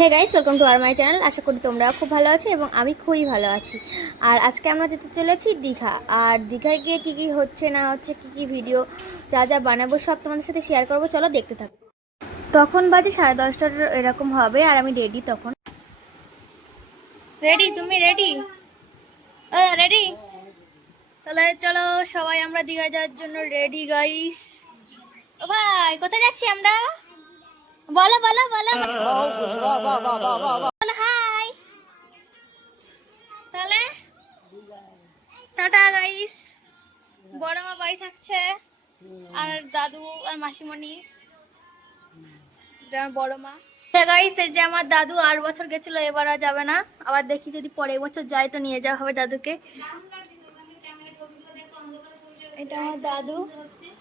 Hey guys, welcome to our my channel. আশা করি তোমরা খুব ভালো আছো এবং আমি খুবই ভালো আছি। আর আজকে আমরা যেতে চলেছি দীঘা। আর দীঘায় গিয়ে কী কী হচ্ছে না হচ্ছে, কী কী ভিডিও যা যা বানাবো সব তোমাদের সাথে শেয়ার করবো। চলো দেখতে থাকো। তখন বাজে 10:30 এরকম হবে আর আমি রেডি তখন। রেডি? তুমি রেডি? রেডি? তাহলে চলো সবাই আমরা দীঘা যাওয়ার জন্য রেডি গাইস। ও ভাই, কোথায় যাচ্ছি আমরা? বলো বলো বলো বলো হাই। তাহলে টাটা গাইস। বড় মা বাড়ি থাকছে আর দাদু আর মাসিমণি, বড় মা। গাইস, এর যে আমার দাদু 8 বছর গেছিল, এবার আর যাবে না। আবার দেখি যদি পরের বছর যায় তো নিয়ে যাওয়া হবে দাদুকে। এটা আমার দাদু,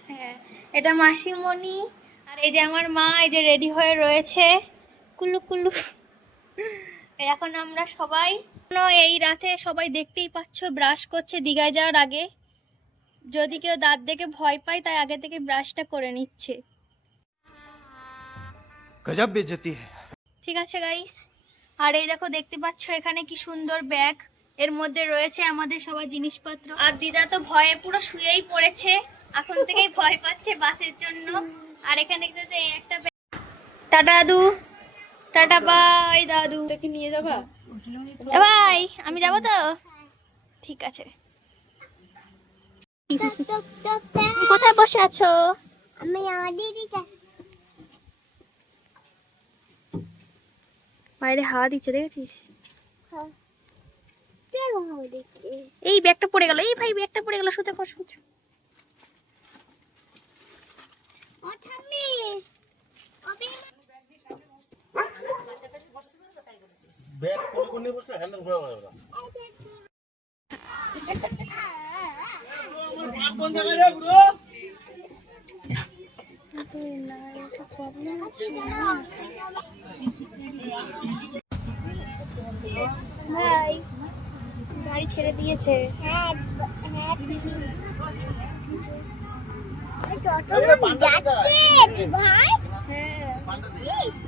হ্যাঁ এটা মাসিমণি। আর এই যে আমার মা, এই যে রেডি হয়ে রয়েছে কুলু কুলু। এখন আমরা সবাই এই রাতে সবাই দেখতেই পাচ্ছ ব্রাশ করছে দীঘায় যাওয়ার আগে। যদি কেউ দাঁত দেখে ভয় পায় তাই আগে থেকে ব্রাশটা করে নিচ্ছে। গজব বেইজ্জতি। ঠিক আছে গাইস, আর এই দেখো দেখতে পাচ্ছ এখানে কি সুন্দর ব্যাগ, এর মধ্যে রয়েছে আমাদের সবার জিনিসপত্র। আর দিদা তো ভয়ে পুরো শুয়েই পড়েছে, এখন থেকেই ভয় পাচ্ছে বাসের জন্য। আর এখানে দেখতে পাচ্ছ এই একটা ব্যাগ। টাটা দাদু, টাটা বাই দাদু। তোকে নিয়ে যাবা? ভাই আমি যাবো তো, ঠিক আছে। কোথায় বসে আছো? আমি আমার দিদি বাইরে হাওয়া দিচ্ছে, দেখেছিস? দেখি এই ব্যাগটা পড়ে গেল, এই ভাই ব্যাগটা পড়ে গেল, সোজা কর সোজা। ও ঠাম্মি ব্যাগ কোলে কোলে নিয়ে বসে হ্যান্ডেল ঘোরা ঘোরা আমার ভাত কোন জায়গায় রে ব্রো? ভাই গাড়ি ছেড়ে দিয়েছে। হ্যাঁ যাচ্ছি ভাই। হ্যাঁ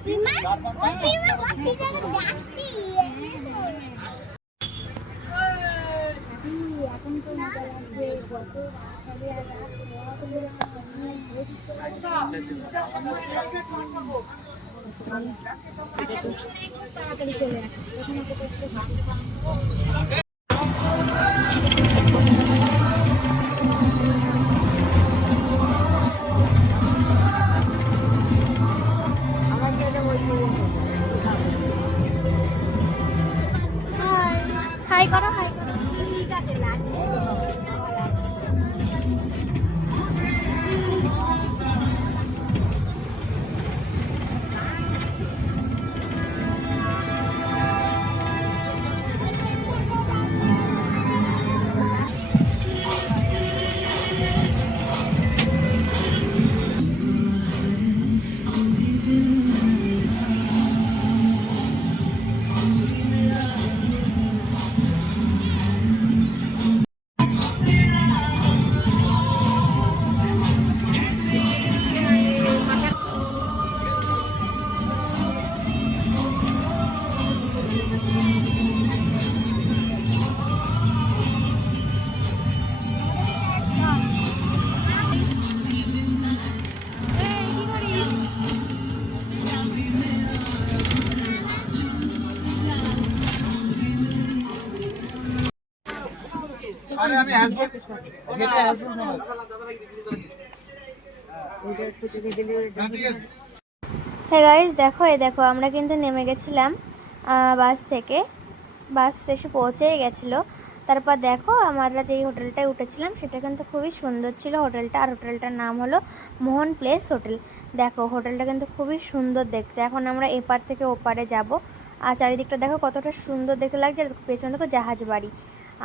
বিমা ও বিমা বাকি জায়গা যাচ্ছি এখন তো মজা লাগবে কত রাত তাড়াতাড়ি চলে আসে হাই করো হাই করো। ঠিক আছে লাগবে আরে আমি হ্যান্ডবোর্ড এটা হ্যান্ডবোর্ড না হ্যাঁ গাইস, দেখো এই দেখো আমরা কিন্তু নেমে গেছিলাম বাস থেকে। বাস এসে পৌঁছেই গেছিলো। তারপর দেখো আমরা যেই হোটেলটায় উঠেছিলাম সেটা কিন্তু খুবই সুন্দর ছিল হোটেলটা। আর হোটেলটার নাম হলো মোহন প্লেস হোটেল। দেখো হোটেলটা কিন্তু খুবই সুন্দর দেখতে। এখন আমরা এপার থেকে ওপারে যাব। আর চারিদিকটা দেখো কতটা সুন্দর দেখতে লাগছে। আর পেছনে দেখো জাহাজ বাড়ি।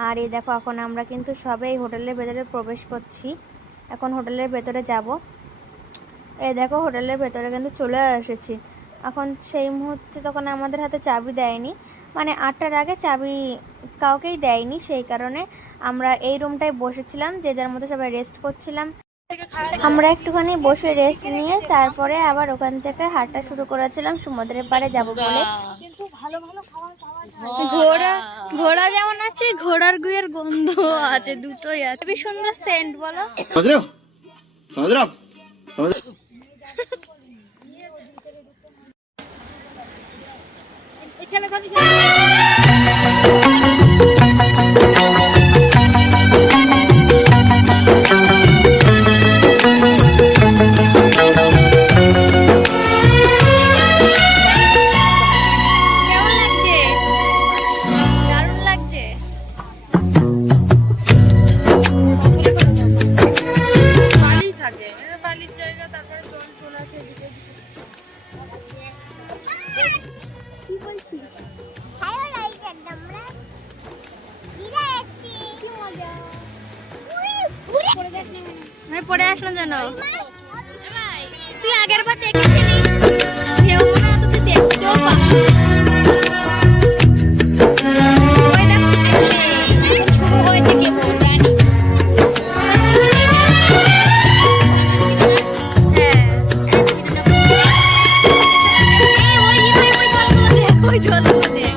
আর এই দেখো এখন আমরা কিন্তু সবে এই হোটেলের ভেতরে প্রবেশ করছি। এখন হোটেলের ভেতরে যাব। এই দেখো হোটেলের ভেতরে কিন্তু চলে এসেছি। এখন সেই মুহূর্তে তখন আমাদের হাতে চাবি দেয়নি, মানে 8টার আগে চাবি কাউকেই দেয়নি। সেই কারণে আমরা এই রুমটায় বসেছিলাম, যে যার মতো সবাই রেস্ট করছিলাম। আমরা একটুখানি বসে রেস্ট নিয়ে তারপরে আবার ওখান থেকে হাঁটা শুরু করেছিলাম সমুদ্রের পাড়ে যাব বলে। ঘোড়া ঘোড়া যেমন আছে, ঘোড়ার গুয়ের গন্ধ আছে, দুটোই আছে। খুবই সুন্দর সেন্ট, বলো। समझ रहे हो समझ रहे हो आप समझ কেমন লাগছে? দারুণ লাগছে। বালি থাকে, বালির জায়গা, তারপরে জল চলে আসে এদিকে। কি বলছিস? ভালো লাগছে আমরা দিদা যাচ্ছি কি মজা উড়ে পড়ে যাস না আমি পড়ে আসলাম জানো। তুই আগের বার দেখেছিলিস ঢেউ, মনে হয় তো তুই দেখতেও পাস। ওই দেখো শুরু হয়েছে কেবল রানী। ওই জলগুলো দেখ।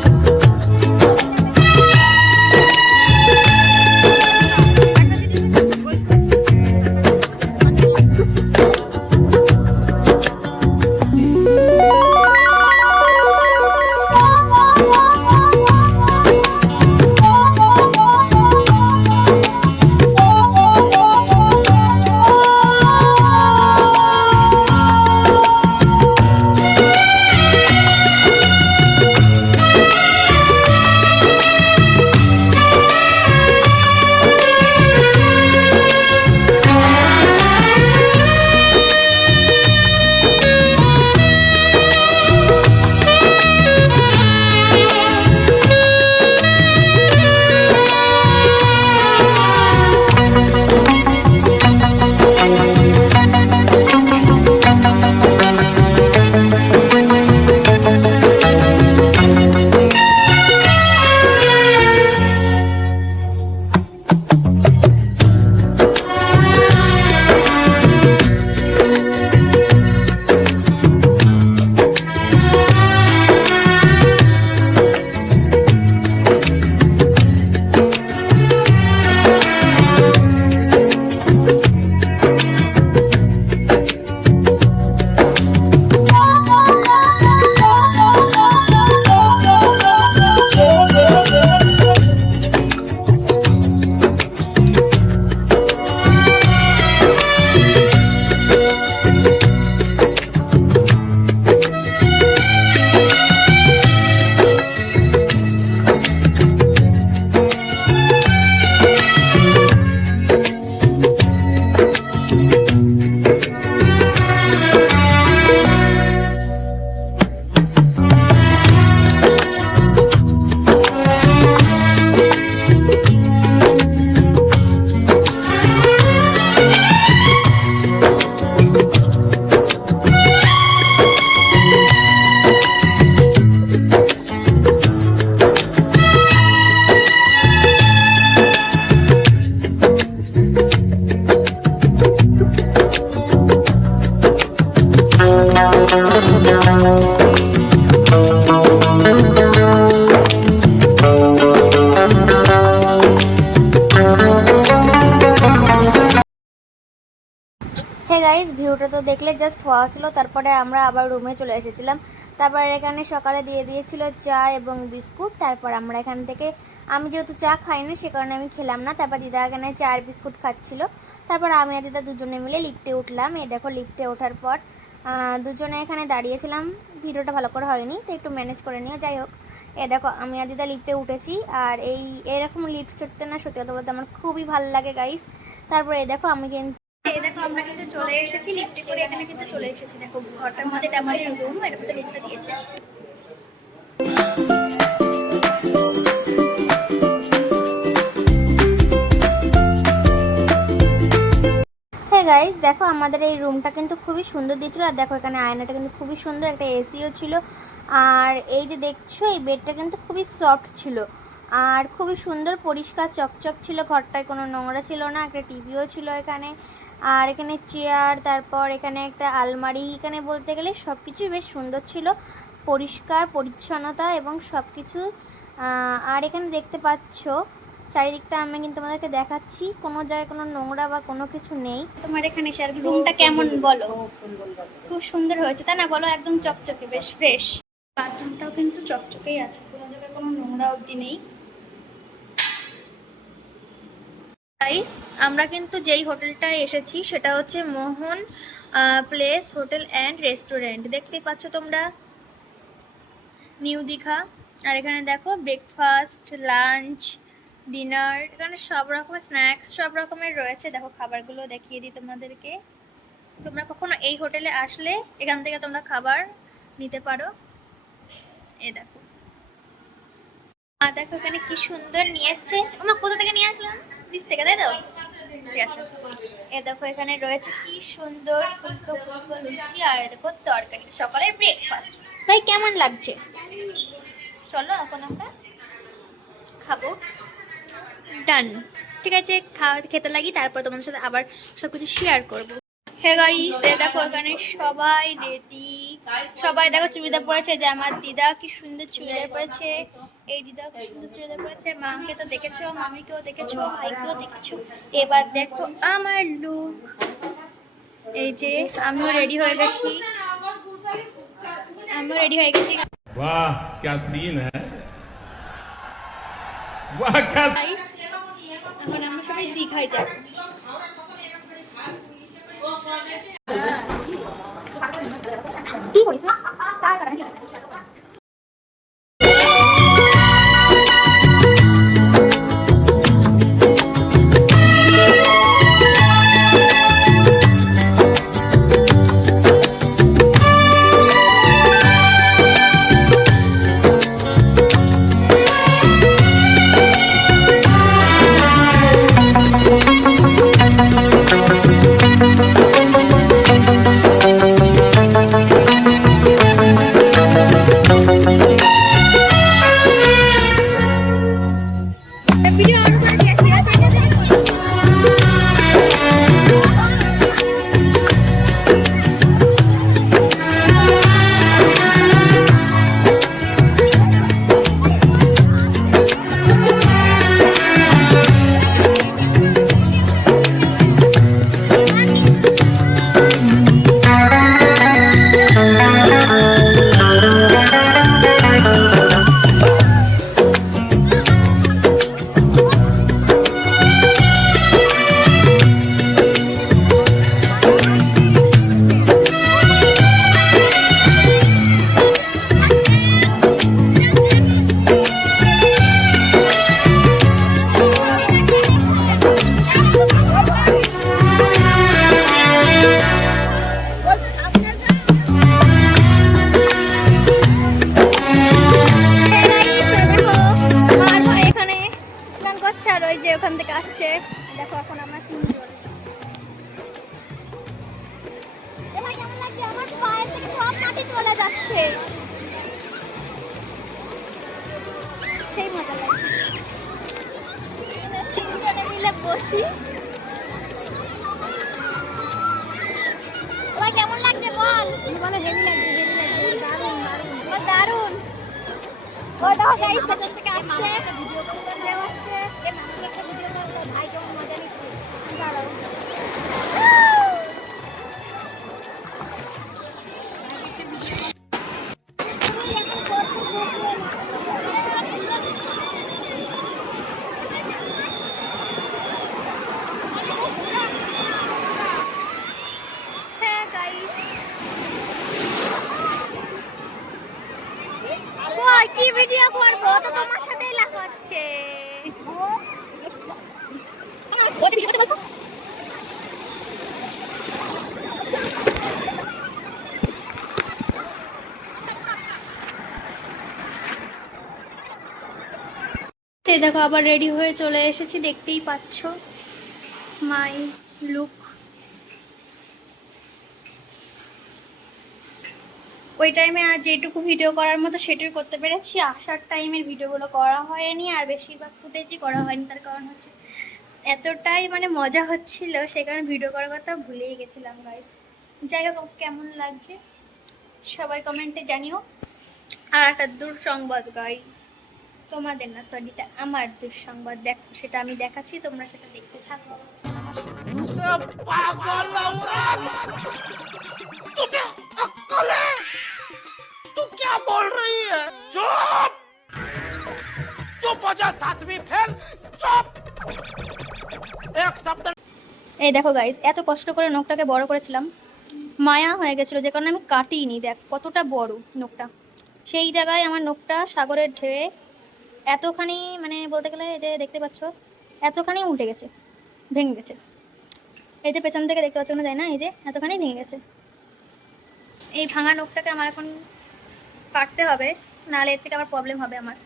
গাইস ভিউটা তো দেখলে জাস্ট হওয়া ছিল। তারপরে আমরা আবার রুমে চলে এসেছিলাম। তারপর এখানে সকালে দিয়ে দিয়েছিল চা এবং বিস্কুট। তারপর আমরা এখান থেকে, আমি যেহেতু চা খাই না সে কারণে আমি খেলাম না। তারপর দিদা এখানে চা আর বিস্কুট খাচ্ছিল। তারপর আমি আর দিদা দুজনে মিলে লিফটে উঠলাম। এই দেখো লিফটে ওঠার পর দুজনে এখানে দাঁড়িয়েছিলাম। ভিডিওটা ভালো করে হয়নি তো একটু ম্যানেজ করে নিও। যাই হোক, এ দেখো আমি আর দিদা লিফটে উঠেছি। আর এরকম লিফট চড়তে না সত্যি কথা বলতে আমার খুবই ভালো লাগে গাইস। তারপর এই দেখো দেখো আমরা কিন্তু চলে এসেছি লিফটে করে, এখানে কিন্তু চলে এসেছি। দেখো ঘরটার মধ্যে এটা আমাদের রুম, এর মধ্যে রুমটা দিয়েছে। হ্যাঁ গাইস দেখো আমাদের এই রুমটা কিন্তু খুবই সুন্দর দিয়েছিল। আর দেখো এখানে আয়নাটা কিন্তু খুবই সুন্দর, একটা এসিও ছিল। আর এই যে দেখছো এই বেডটা কিন্তু খুবই সফট ছিল আর খুবই সুন্দর পরিষ্কার চকচক ছিল। ঘরটায় কোনো নোংরা ছিল না, একটা টিভিও ছিল এখানে। আর এখানে চেয়ার, তারপর এখানে একটা আলমারি, এখানে বলতে গেলে সব কিছুই বেশ সুন্দর ছিল, পরিষ্কার পরিচ্ছন্নতা এবং সব কিছু। আর এখানে দেখতে পাচ্ছ চারিদিকটা আমি কিন্তু তোমাদেরকে দেখাচ্ছি, কোনো জায়গায় কোনো নোংরা বা কোনো কিছু নেই। তোমার এখানে এসে আর রুমটা কেমন বলো? খুব সুন্দর হয়েছে তাই না বলো? একদম চকচকে, বেশ ফ্রেশ। বাথরুমটাও কিন্তু চকচকেই আছে, কোনো জায়গায় কোনো নোংরা অবধি নেই। গাইস, আমরা কিন্তু যেই হোটেলটায় এসেছি সেটা হচ্ছে মোহন প্লেস হোটেল অ্যান্ড রেস্টুরেন্ট। দেখতেই পাচ্ছ তোমরা, নিউ দীঘা। আর এখানে দেখো ব্রেকফাস্ট, লাঞ্চ, ডিনার, এখানে সব রকমের স্ন্যাক্স সব রকমের রয়েছে। দেখো খাবারগুলো দেখিয়ে দিই তোমাদেরকে। তোমরা কখনো এই হোটেলে আসলে এখান থেকে তোমরা খাবার নিতে পারো। এই দেখো, আর দেখো এখানে কি সুন্দর নিয়ে এসছে। আমার কোথা থেকে নিয়ে আসলাম? দিস থেকে, তাই তো? ঠিক আছে। এ দেখো এখানে রয়েছে কি সুন্দর ফুলকো ফুলকো লুচি, আর দেখো তরকারি, সকালের ব্রেকফাস্ট। ভাই কেমন লাগছে? চলো এখন আমরা খাবো। ডান, ঠিক আছে, খেতে লাগি, তারপর তোমাদের সাথে আবার সবকিছু শেয়ার করবো। হে গাইস, দেখো এখানে সবাই রেডি, সবাই দেখো চুড়িদার পরেছে। যে আমার দিদা কি সুন্দর চুড়িদার পরেছে, এই দিদা কি সুন্দর চুড়িদার পরেছে। মাকে তো দেখেছো, মামিকেও দেখেছো, ভাইকেও দেখেছো। এবার দেখো আমার লুক, এই যে আমিও রেডি হয়ে গেছি, वाह क्या सीन है वाह क्या গাইস। এখন আমরা সবাই দীঘায় যাবো। কি করিস না? তার কারণে ওখান থেকে আসছে। দেখো এখন আমরা তিনজন। এবার কেমন লাগছে? আমার পায়ের থেকে সব মাটি চলে যাচ্ছে। সেই মজা লাগছে। তিনজনে মিলে বসি। তোমার কেমন লাগছে বল? বলো হেভি লাগছে, হেভি লাগছে, দারুণ দারুণ, দারুণ। ও দেখো গাইস পেছন থেকে আসছে, ভিডিও করে দেওয়া হচ্ছে। এই মানুষকে একটা ভিডিও দাও, তো ভাই কেমন মজা নিচ্ছে। দাঁড়াও। হ্যাঁ গাইস, কি ভিডিও করবো? তো তোমার সাথেই লাগাচ্ছে। দেখো আবার রেডি হয়ে চলে এসেছি, দেখতেই পাচ্ছ মাই লুক। ওই টাইমে আর যেটুকু ভিডিও করার মতো সেটুকু করতে পেরেছি। আসার টাইমের ভিডিওগুলো করা হয়নি, আর বেশিরভাগ ফুটেজই করা হয়নি। তার কারণ হচ্ছে এতটাই মানে মজা হচ্ছিল সেই কারণে ভিডিও করার কথা ভুলেই গেছিলাম গাইস। যাই হোক, কেমন লাগছে সবাই কমেন্টে জানিও। আর একটা দুঃসংবাদ গাইস, তোমাদের না, সরি, এটা আমার দুঃসংবাদ। দেখো, সেটা আমি দেখাচ্ছি, তোমরা সেটা দেখতে থাকো। এই দেখো গাইস, এত কষ্ট করে নখটাকে বড় করেছিলাম, মায়া হয়ে গেছিল যে কারণে আমি কাটিনি। দেখ কতটা বড় নখটা, সেই জায়গায় আমার নখটা সাগরের ঢেউয়ে এতখানি, মানে বলতে গেলে এই যে দেখতে পাচ্ছ এতখানি উল্টে গেছে, ভেঙে গেছে। এই যে পেছন থেকে দেখতে পাচ্ছ না, তাই না, এই যে এতখানি ভেঙে গেছে। এই ভাঙা নখটাকে আমার এখন কাটতে হবে, নাহলে এর থেকে আবার প্রবলেম হবে আমার,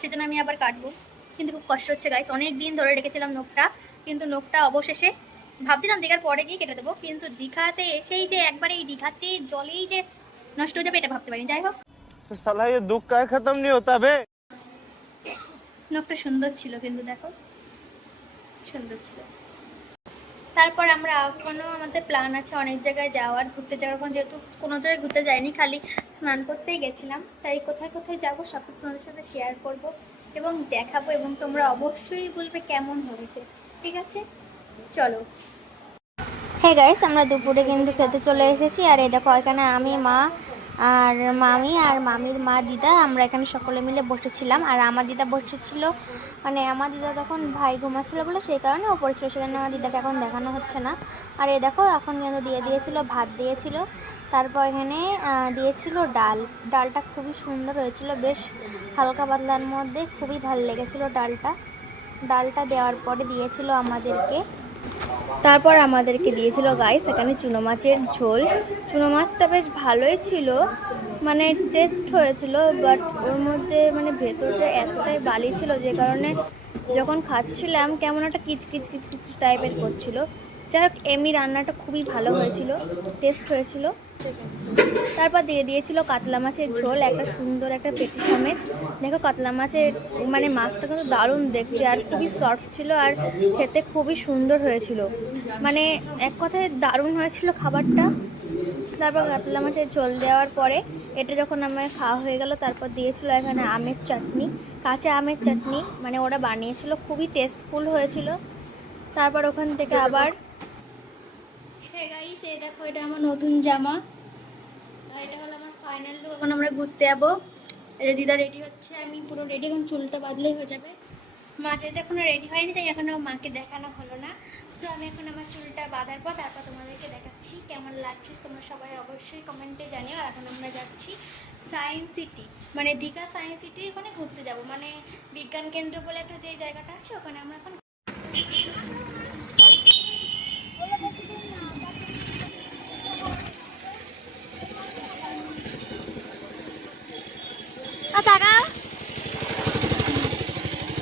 সেজন্য আমি আবার কাটবো। কিন্তু খুব কষ্ট হচ্ছে গাইস, অনেক দিন ধরে রেখেছিলাম নখটা, কিন্তু নখটা অবশেষে ভাবছিলাম দীঘার পরে গিয়ে কেটে দেবো, কিন্তু দীঘাতে এসেই যে একবারে এই দীঘাতে জলেই যে নষ্ট হয়ে যাবে এটা ভাবতে পারিনি। যাই হোক, साला ये दुख का खत्म नहीं होता बे। নখটা সুন্দর ছিল, কিন্তু দেখো সুন্দর ছিল। তারপর আমরা এখনও আমাদের প্ল্যান আছে অনেক জায়গায় যাওয়ার, ঘুরতে যাওয়ার। এখন যেহেতু কোনো জায়গায় ঘুরতে যাইনি, খালি স্নান করতেই গেছিলাম, তাই কোথায় কোথায় যাবো সব তোমাদের সাথে শেয়ার করব এবং দেখাবো, এবং তোমরা অবশ্যই বলবে কেমন হয়েছে। ঠিক আছে, চলো। হ্যাঁ গাইস, আমরা দুপুরে কিন্তু খেতে চলে এসেছি। আর এই দেখো, এখানে আমি, মা আর মামি আর মামির মা দিদা, আমরা এখানে সকলে মিলে বসেছিলাম। আর আমার দিদা বসেছিল, মানে আমার দিদা তখন ভাই ঘুমাচ্ছিল বলে সেই কারণে ওপরে ছিল, সেখানে আমার দিদাকে এখন দেখানো হচ্ছে না। আর এই দেখো, এখন কিন্তু দিয়ে দিয়েছিল, ভাত দিয়েছিল, তারপর এখানে দিয়েছিল ডাল। ডালটা খুবই সুন্দর হয়েছিল, বেশ হালকা পাতলার মধ্যে, খুবই ভালো লেগেছিল ডালটা দেওয়ার পরে দিয়েছিল আমাদেরকে, তারপর আমাদেরকে দিয়েছিল গাইস এখানে চুনো মাছের ঝোল। চুনো মাছটা বেশ ভালোই ছিল, মানে টেস্ট হয়েছিল, বাট ওর মধ্যে মানে ভেতরটা এতটাই বালি ছিল যে কারণে যখন খাচ্ছিলাম কেমন একটা কিচকিচ কিচকিচ টাইপের করছিল। যাই হোক, এমনি রান্নাটা খুবই ভালো হয়েছিল, টেস্ট হয়েছিল। তারপর দিয়ে দিয়েছিল কাতলা মাছের ঝোল, একটা সুন্দর একটা পেটি সমেত। দেখো, কাতলা মাছের মানে মাছটা কিন্তু দারুণ দেখতে আর খুবই সফট ছিল, আর খেতে খুবই সুন্দর হয়েছিল, মানে এক কথায় দারুণ হয়েছিল খাবারটা। তারপর কাতলা মাছের ঝোল দেওয়ার পরে এটা যখন আমার খাওয়া হয়ে গেল, তারপর দিয়েছিল এখানে আমের চাটনি, কাঁচা আমের চাটনি, মানে ওরা বানিয়েছিল, খুবই টেস্টফুল হয়েছিল। তারপর ওখান থেকে আবার, হ্যাঁ গাইস, এই দেখো, এটা আমার নতুন জামা, আর এটা হলো আমার ফাইনাল লুক। এখন আমরা ঘুরতে যাবো। এটা দিদা রেডি হচ্ছে, আমি পুরো রেডি, এখন চুলটা বাদলেই হয়ে যাবে। মা যেহেতু এখনো রেডি হয়নি, তাই এখনো মাকে দেখানো হলো না। সো আমি এখন আমার চুলটা বাঁধার পর তারপর তোমাদেরকে দেখাচ্ছি কেমন লাগছে, তোমরা সবাই অবশ্যই কমেন্টে জানিও। আর এখন আমরা যাচ্ছি সায়েন্স সিটি, মানে দীঘা সায়েন্স সিটির ওখানে ঘুরতে যাব, মানে বিজ্ঞান কেন্দ্র বলে একটা যে জায়গাটা আছে, ওখানে আমরা এখন তাকাও।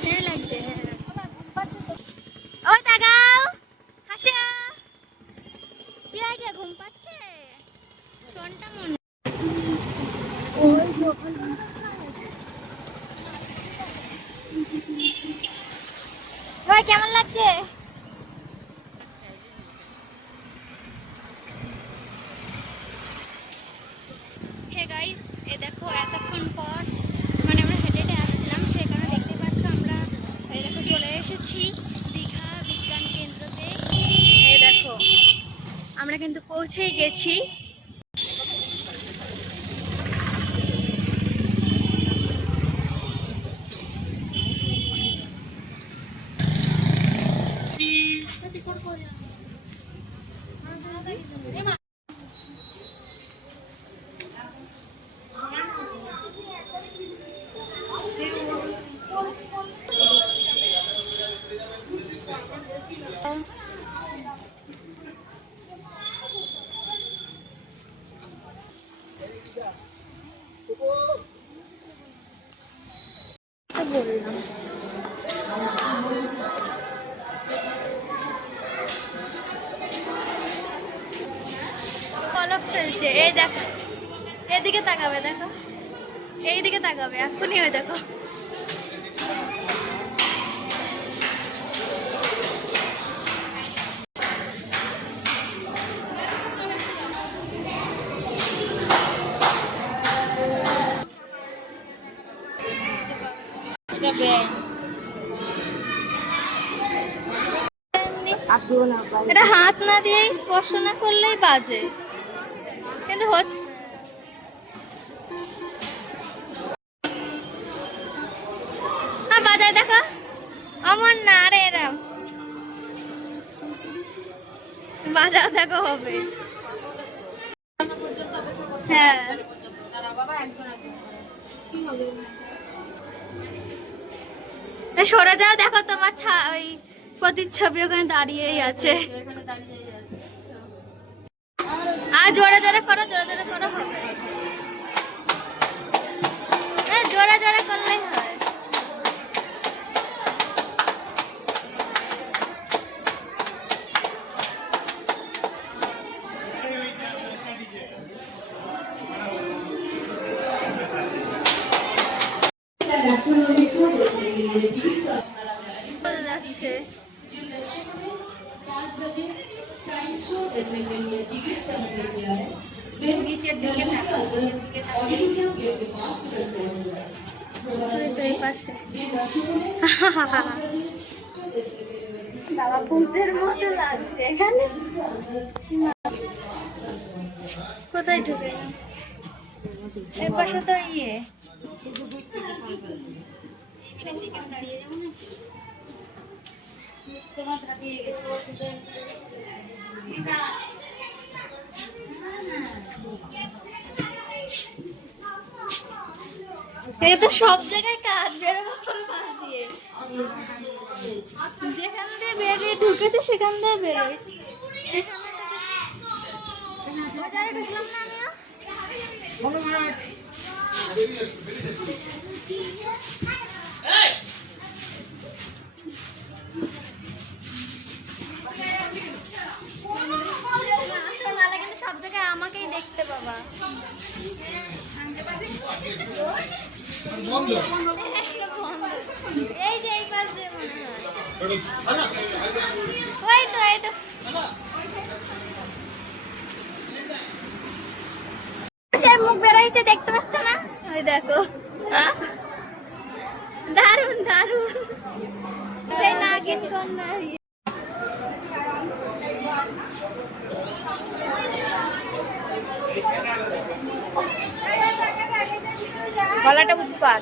হ্যাঁ লাগছে, হ্যাঁ ও তাকাও, হাসো। কি হয়েছে, ঘুম পাচ্ছে শোনটা মনে। ভাই কেমন লাগছে? হে গাইস, এ দেখো এতক্ষণ পর মানে আমরা হেঁটে হেঁটে আসছিলাম, সেই কারণে দেখতে পাচ্ছ আমরা এই দেখো চলে এসেছি দীঘা বিজ্ঞান কেন্দ্রতে। এই দেখো, আমরা কিন্তু পৌঁছেই গেছি। বললাম পলক ফেলছে, এই দেখো, এদিকে তাকাবে, দেখো এইদিকে তাকাবে এখনই, ওই দেখো। এটা ব্যাং। এটা হাত না দিয়ে স্পর্শ না করলেই বাজে, কিন্তু হ্যাঁ বাজায় দেখা আমার না, আরে এরাম বাজাও দেখো হবে। হ্যাঁ সরে যাও, দেখো তোমার ওই প্রতিচ্ছবি ওখানে দাঁড়িয়েই আছে। আর জোরে জোরে করো, জোরে জোরে করো হবে, জোরে জোরে করলেই হয়। যাচ্ছে নিচের দিকে থাকো, এই পাশে বাবা ভূতের মতো লাগছে এখানে। কোথায় ঢুকে এই পাশে তো ইয়ে তোমার দাঁড়িয়ে গেছে। এই তো সব জায়গায় কাজ বেরোবো পাশ দিয়ে, যেখান দিয়ে বেরিয়ে ঢুকেছে সেখান দিয়ে বেরোয়। ঢুকলাম না আমিও। কিন্তু সব জায়গায় আমাকেই দেখতে পাবা। এই যে এই পাশ দিয়ে মনে হয়, ওই তো এই তো মুখ বেরোইতে দেখতে পাচ্ছ না, ওই দেখো দারুন দারুন সেই নাগিন কন্যা। গলাটা উঁচু কর।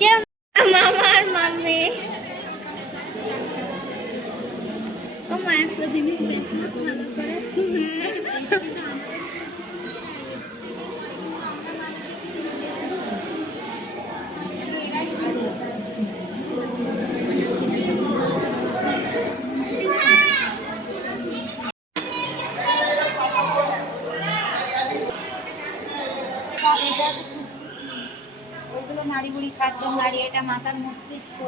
কেউ মামার মাম্মি ও মা একটা জিনিস দেখো ভালো করে। ওইগুলো নাড়ি বুড়ি খাদ্য নাড়ি, এটা মাথার মস্তিষ্ক।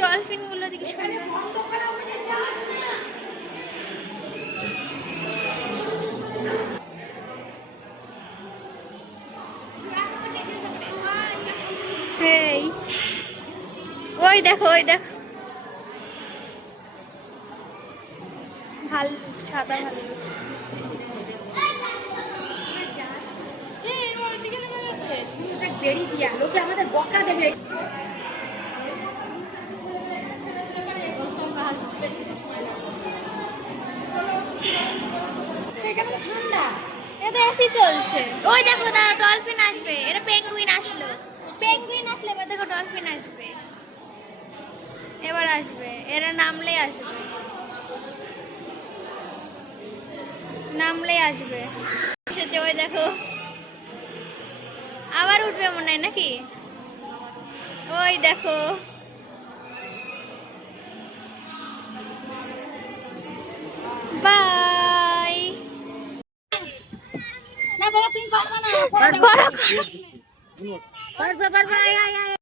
ডলফিন গুলো জিজ্ঞেস করে ওই দেখো ভালো সাদা ভালো বেরিয়ে দিয়া লোকে আমাদের বকা দেবে। ঠান্ডা এটা এসি চলছে। ওই দেখো দা ডলফিন আসবে, এটা পেঙ্গুইন আসলো। পেঙ্গুইন আসলে এবার দেখো ডলফিন আসবে, এবার আসবে, এরা নামলেই আসবে, নামলেই আসবে। এসেছে ওই দেখো, আবার উঠবে মনে হয় নাকি? ওই দেখো বাই। না বাবা তুমি পারবে না, করো পারবে আয় আয় আয়।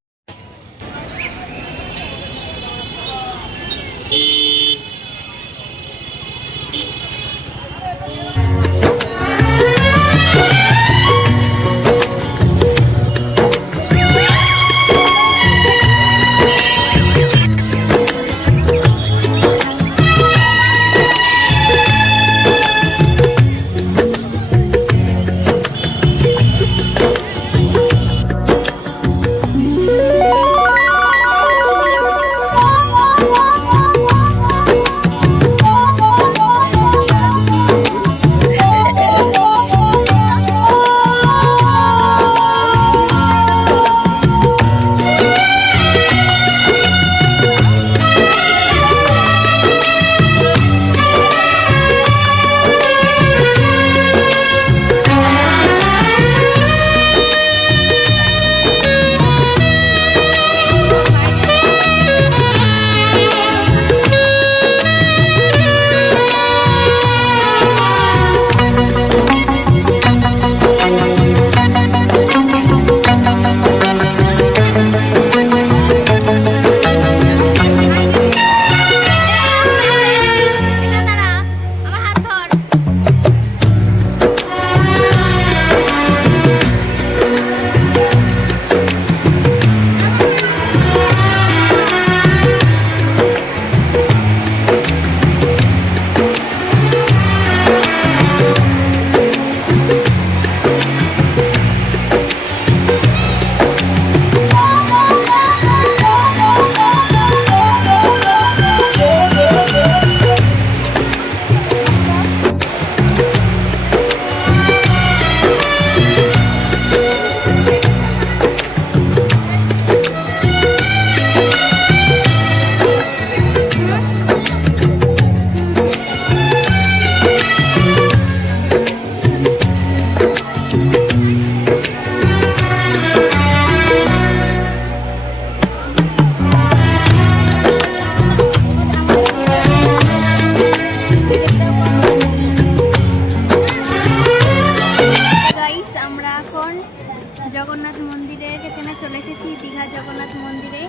জগন্নাথ মন্দিরের এখানে চলে এসেছি, দীঘা জগন্নাথ মন্দিরে।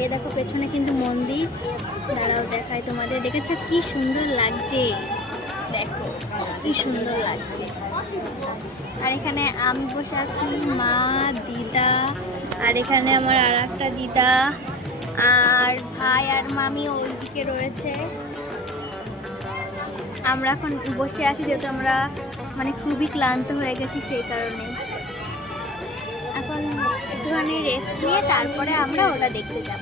এই দেখো পেছনে কিন্তু মন্দির, দাঁড়াও দেখাই তোমাদের। দেখেছো কি সুন্দর লাগছে, দেখো কি সুন্দর লাগছে। আর এখানে আমি বসে আছি, মা, দিদা, আর এখানে আমার আর একটা দিদা, আর ভাই আর মামি ওইদিকে রয়েছে। আমরা এখন বসে আছি যেহেতু আমরা মানে খুবই ক্লান্ত হয়ে গেছি, সেই কারণে এখন একটুখানি রেস্ট নিয়ে তারপরে আমরা ওটা দেখতে যাব।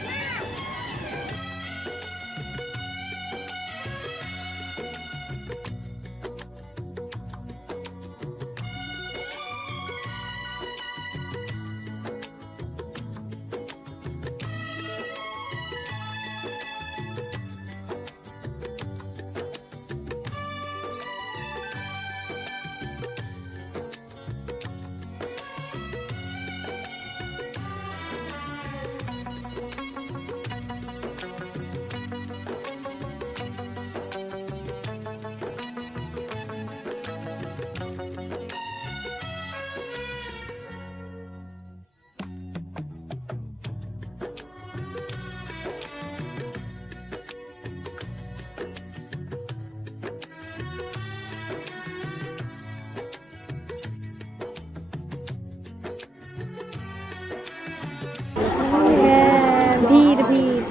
ভিড় ভিড়,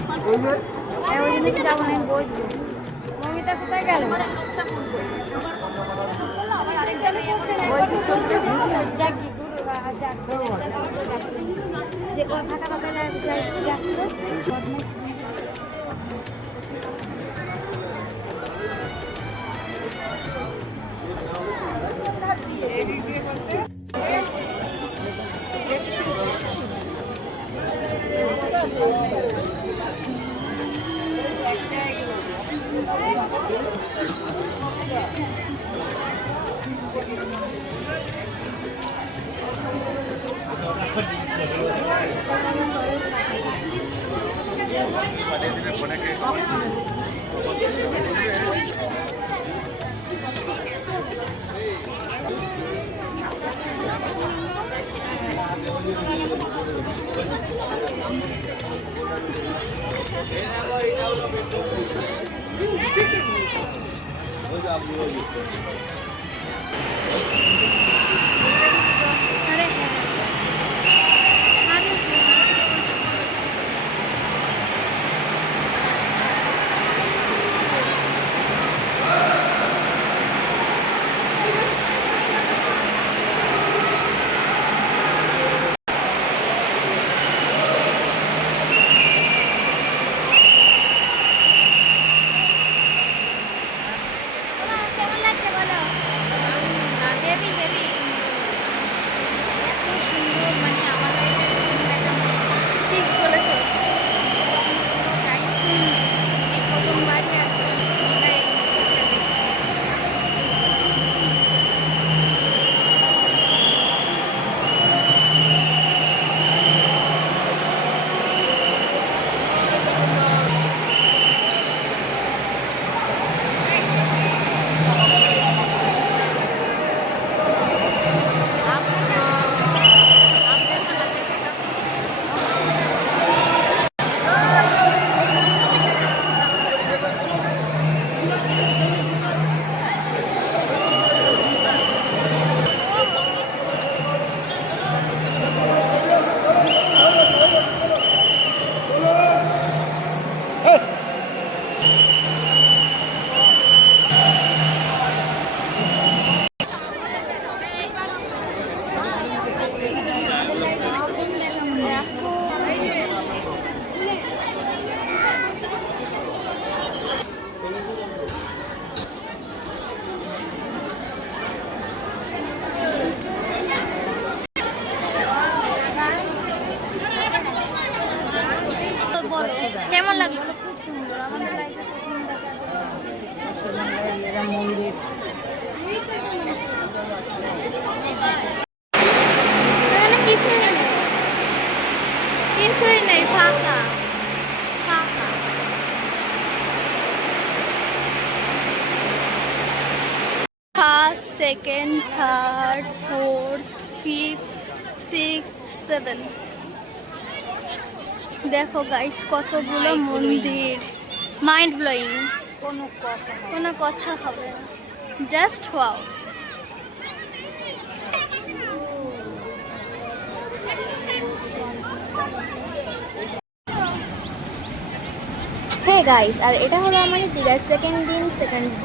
ওই জন্য কি যাবো না, বসবো। মমিতা কোথায় গেল? যে ওর ফাঁকা ফাঁকা যাচ্ছিল কেমন লাগছে বলো? হেভি হেভি এত সুন্দর, মানে আমার লাইফের ঠিক বলেছো। এই প্রথমবারই আসে কেমন লাগলো? খুব সুন্দর, আমাদের লাইফে কিছুই নেই, কিছুই নেই, ফাঁকা ফাঁকা। First, second, third, fourth, fifth, sixth, seventh. দেখো গাইস কতগুলো মন্দির, মাইন্ড ব্লোয়িং, কোনো কথা হবে না, জাস্ট ওয়াও। হে গাইস, আর এটা হলো আমাদের দীঘার সেকেন্ড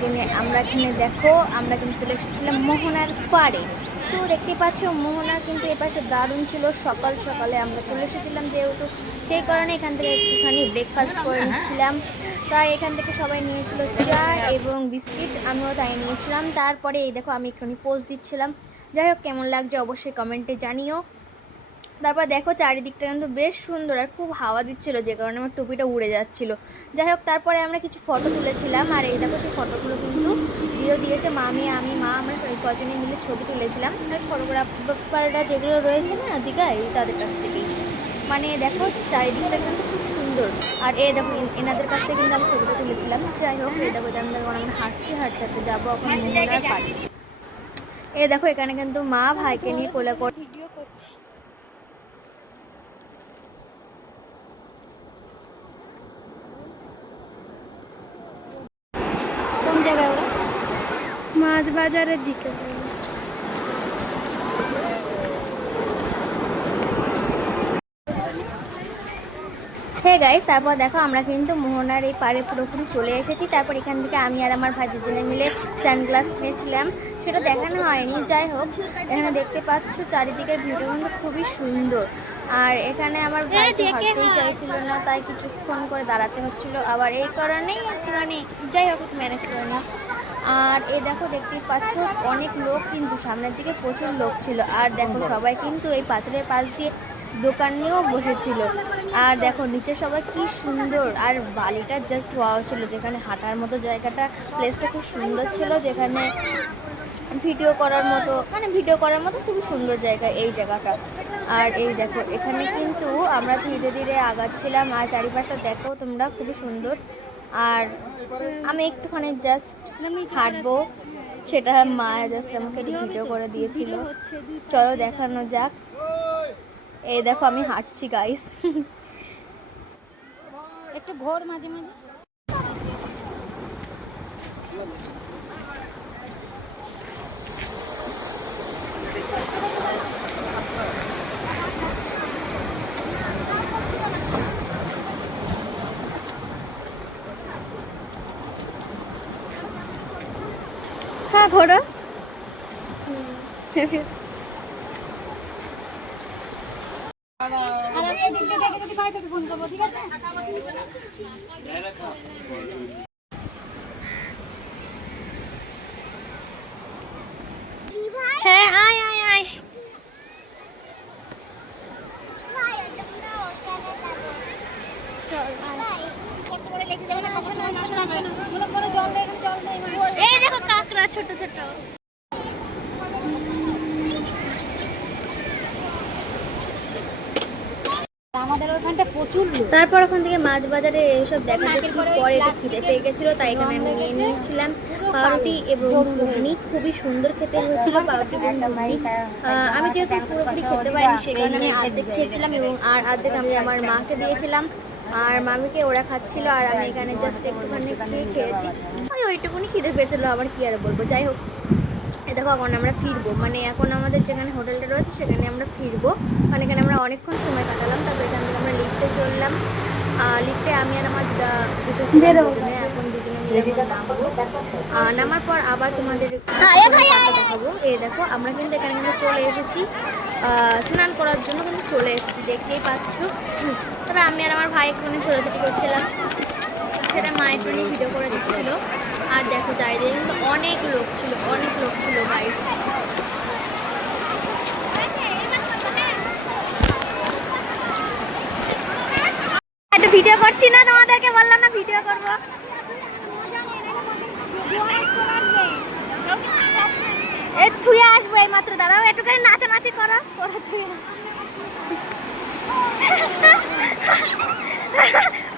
দিনে আমরা এখানে দেখো আমরা কিন্তু চলে এসেছিলাম মোহনার পাড়ে। সো দেখতে পাচ্ছ মোহনা কিন্তু এ পাশে দারুণ ছিল। সকাল সকালে আমরা চলে এসেছিলাম যেহেতু, সেই কারণে এখান থেকে একটুখানি ব্রেকফাস্ট করে নিচ্ছিলাম। তাই এখান থেকে সবাই নিয়েছিল চা এবং বিস্কিট, আমিও তাই নিয়েছিলাম। তারপরে এই দেখো আমি একটুখানি পোজ দিচ্ছিলাম। যাই হোক কেমন লাগছে অবশ্যই কমেন্টে জানিও। তারপর দেখো চারিদিকটা কিন্তু বেশ সুন্দর আর খুব হাওয়া দিচ্ছিল, যে কারণে আমার টুপিটা উড়ে যাচ্ছিল। যাই হোক তারপরে আমরা কিছু ফটো তুলেছিলাম, আর এই দেখো সেই ফটোগুলো কিন্তু দিয়েছে মা আমরা এই কজনে মিলে ছবি তুলেছিলাম। আর ফটোগ্রাফাররা যেগুলো রয়েছে না দীঘায়, তাদের কাছ থেকেই। মানে দেখো চারিদিকটা কিন্তু খুব সুন্দর। আর এই দেখো এনাদের কাছ থেকে কিন্তু আমি ছবিটা তুলেছিলাম। যাই হোক এই দেখো আমরা হাঁটতে হাঁটতে যাবো এখন মোহনার পাড়ে। এই দেখো এখানে কিন্তু মা ভাইকে নিয়ে কোলাকুলি ভিডিও করছি। কোন জায়গায় ওরা? মাছ বাজারের দিকে। হে গাইস, তারপর দেখো আমরা কিন্তু মোহনার এই পাড়ে পুরোপুরি চলে এসেছি। তারপর এখান থেকে আমি আর আমার ভাই দুজনে মিলে সানগ্লাস কিনেছিলাম। সেটা দেখানো হয়নি। যাই হোক, এখানে দেখতে পাচ্ছ চারিদিকের ভিউটা কিন্তু খুবই সুন্দর। আর এখানে আমার ভাই তো হাঁটতেই চাইছিল না, তাই কিছুক্ষণ করে দাঁড়াতে হচ্ছিল, আবার এই কারণেই একটুখানি যাই হোক ম্যানেজ করে না। আর এই দেখো দেখতেই পাচ্ছ অনেক লোক, কিন্তু সামনের দিকে প্রচুর লোক ছিল। আর দেখো সবাই কিন্তু এই পাথরের পাশ দিয়ে দোকান নিয়েও বসেছিল। আর দেখো নিচে সবাই কি সুন্দর, আর বালিটা জাস্ট ওয়াও ছিল। যেখানে হাঁটার মতো জায়গাটা, প্লেসটা খুব সুন্দর ছিল, যেখানে ভিডিও করার মতো খুবই সুন্দর জায়গা এই জায়গাটা। আর এই দেখো এখানে কিন্তু আমরা ধীরে ধীরে আগাচ্ছিলাম, আর চারিপাশটা দেখো তোমরা খুবই সুন্দর। আর আমি একটুখানি জাস্ট হাঁটবো, সেটা মা জাস্ট আমাকে ভিডিও করে দিয়েছিল। চলো দেখানো যাক। এই দেখো আমি হাঁটছি গাইস। একটু ঘোর মাঝে মাঝে। হ্যাঁ ঘোড়া। আর আমি এই দিকটা দেখে যদি পাই তোকে ফোন করবো, ঠিক আছে? হ্যাঁ আয় আয় আয়। এই দেখো কাকড়া ছোট ছোট। আমাদের ওখানটা প্রচুর লোক। তারপর ওখান থেকে মাছ বাজারে এইসব দেখা দেখি পরে একটু খিদে পেয়ে গেছিলো, তাই এখানে আমি নিয়ে নিয়েছিলাম পাউরুটি এবং ঘুগনি। খুবই সুন্দর খেতে হয়েছিল পাউরুটি এবং ঘুগনি। আমি যেহেতু পুরোপুরি খেতে পারিনি, সেখানে আমি অর্ধেক খেয়েছিলাম এবং আর অর্ধেক আমি আমার মাকে দিয়েছিলাম, আর মামিকে ওরা খাচ্ছিল, আর আমি এখানে জাস্ট একটুখানি খেয়েছি। ওইটুকুনি খিদে পেয়েছিলো, আবার কি আর বলবো। যাই হোক, এ দেখো এখন আমরা ফিরবো, মানে এখন আমাদের যেখানে হোটেলটা রয়েছে সেখানে আমরা ফিরবো, কারণ এখানে আমরা অনেকক্ষণ সময় কাটালাম। তারপর এখান থেকে আমরা লিফটে চললাম। লিফটে আমি আর আমার দুজনে এখন দুজনে মিলে নামবো। নামার পর আবার তোমাদের দেখাবো। এই দেখো আমরা কিন্তু এখানে কিন্তু চলে এসেছি স্নান করার জন্য, কিন্তু চলে এসেছি দেখতেই পাচ্ছ। তবে আমি আর আমার ভাই একটুখানি ছোটাছুটি করছিলাম, সেটা মা একটুখানি ভিডিও করে দিচ্ছিল। আর দেখো চারিদিকে কিন্তু অনেক লোক ছিল গাইস। একটা ভিডিও করছি না, তোমাদেরকে বললাম না ভিডিও করবো। এই থুয়ে আসবো এই মাত্র, দাঁড়াও একটুখানি নাচানাচি করো।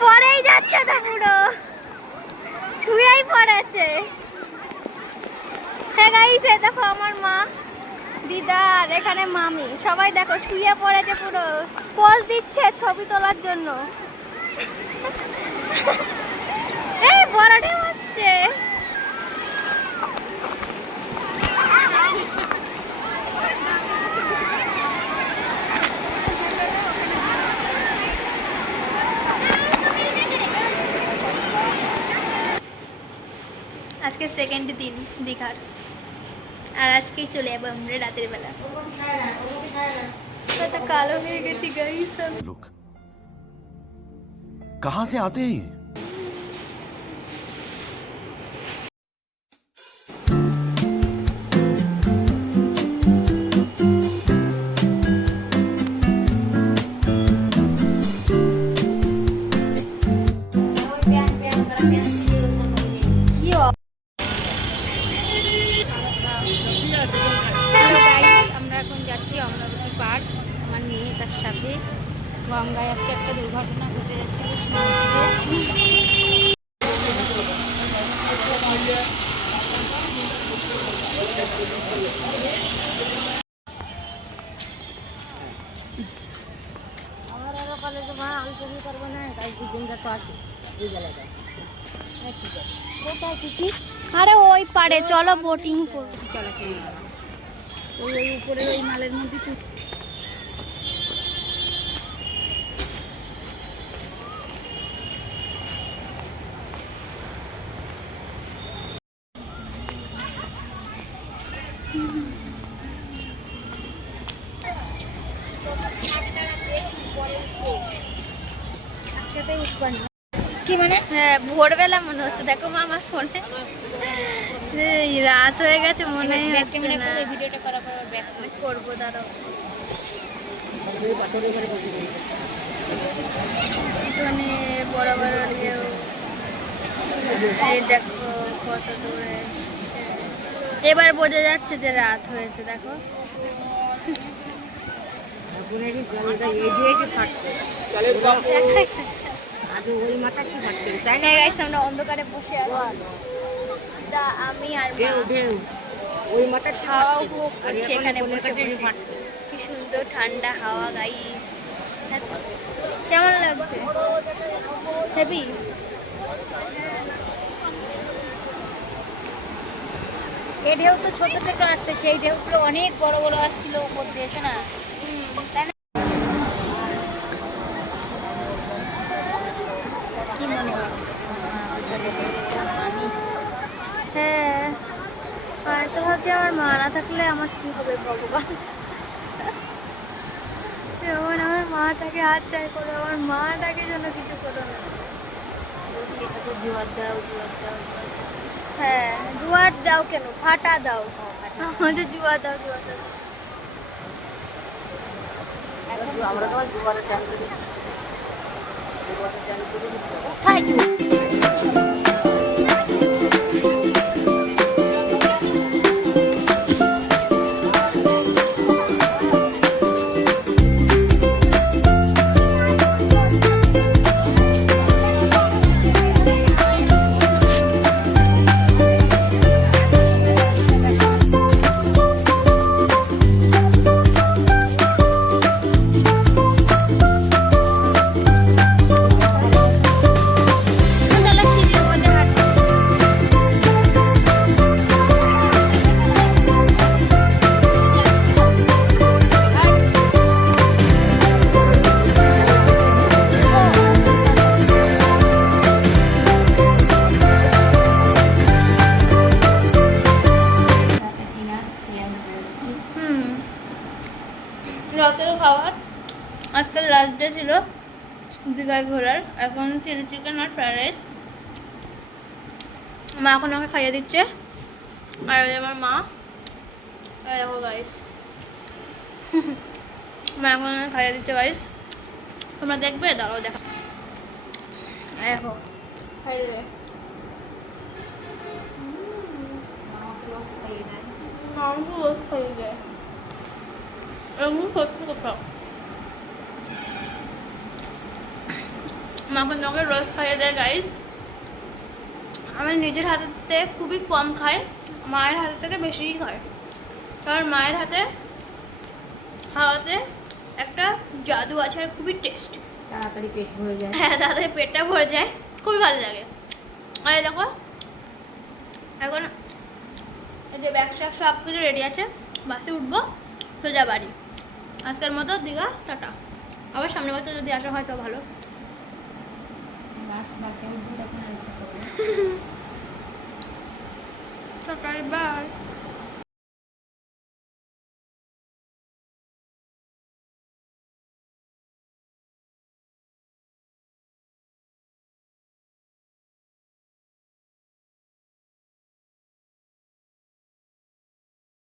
পরেই যাচ্ছে তো পুরো শুয়েই পড়েছে। হ্যাঁ গাইস, এই দেখো আমার মা, দিদার, এখানে মামি, সবাই দেখো শুয়ে পড়েছে, পুরো পোজ দিচ্ছে ছবি তোলার জন্য। এই বড়টা হচ্ছে। আজকে সেকেন্ড দিন দীঘার, আর আজকেই চলে যাবো আমরা রাতের বেলা। কত কালো হয়ে গেছি গাইস। लोग कहां से आते हैं ये? আমরা এখন যাচ্ছি অমরাবতী পার্ক আমার মেয়ে, তার সাথে গঙ্গায় আজকে একটা দুর্ঘটনা ঘটে যাচ্ছিল স্নান করে। আরে ওই পারে চলো বোটিং করতে। চলো ওই উপরে ওই মালের মধ্যে একসাথে উঠবো না। কি মানে? হ্যাঁ ভোরবেলা মনে হচ্ছে, দেখো মা আমার ফোনে রাত হয়ে গেছে মনে হচ্ছে না। ভিডিওটা করার পর ব্যাক করবো, দাঁড়াও। এখানে বড় বড় ঢেউ, এই দেখো কত দূরে এসছে। এবার বোঝা যাচ্ছে যে রাত হয়েছে, দেখো। আমরা অন্ধকারে বসে আছি, আমি আর ওই মাথা হাওয়া উপভোগ করছি এখানে বসে বসে। কি সুন্দর ঠান্ডা হাওয়া গাইস, কেমন লাগছে? হেভি। এই ঢেউ তো ছোট ছোট আসছে, সেই ঢেউগুলো অনেক বড় বড় আসছিল উপর দিয়ে, এসে না তাই না? কি মনে হয়? হ্যাঁ, আর তো ভাবছি আমার মা না থাকলে আমার কি হবে ভগবান। যেমন আমার মাটাকে হাত চাই করো, আমার মাটাকে যেন কিছু করো না। হ্যাঁ জুয়ার দাও কেন, ফাটা দাও, আমাদের জুয়া দাও, জুয়া দাও। কোথায় রাতের খাবার আজকাল লাস্ট ডে ছিল দীঘায় ঘোরার। এখন চিলি চিকেন আর ফ্রাইড রাইস মা এখন আমাকে খাইয়ে দিচ্ছে, আর আমার মা দেখো গাইস, মা এখন আমাকে খাইয়ে দিচ্ছে গাইস। তোমরা দেখবে, দাঁড়াও দেখো, দেখো খাইয়ে দেবে। আমাকে রোজ খাইয়ে দেয়, এমন সত্যি কোথাও। মা আমাকে রোজ খাইয়ে দেয় গাইস। আমি নিজের হাতে খুবই কম খাই, মায়ের হাতের থেকে বেশিই খাই, কারণ মায়ের হাতে খাওয়াতে একটা জাদু আছে, আর খুবই টেস্ট, তাড়াতাড়ি পেট ভরে যায়। হ্যাঁ তাড়াতাড়ি পেটটা ভরে যায়, খুবই ভালো লাগে। আর এই দেখো এখন এই যে ব্যাগ শ্যাগ সব কিছু রেডি আছে, বাসে উঠবো, সোজা বাড়ি। আজকের মতো দীঘা টাটা, আবার সামনের বছর যদি আসা হয় তো ভালো। Tata bye.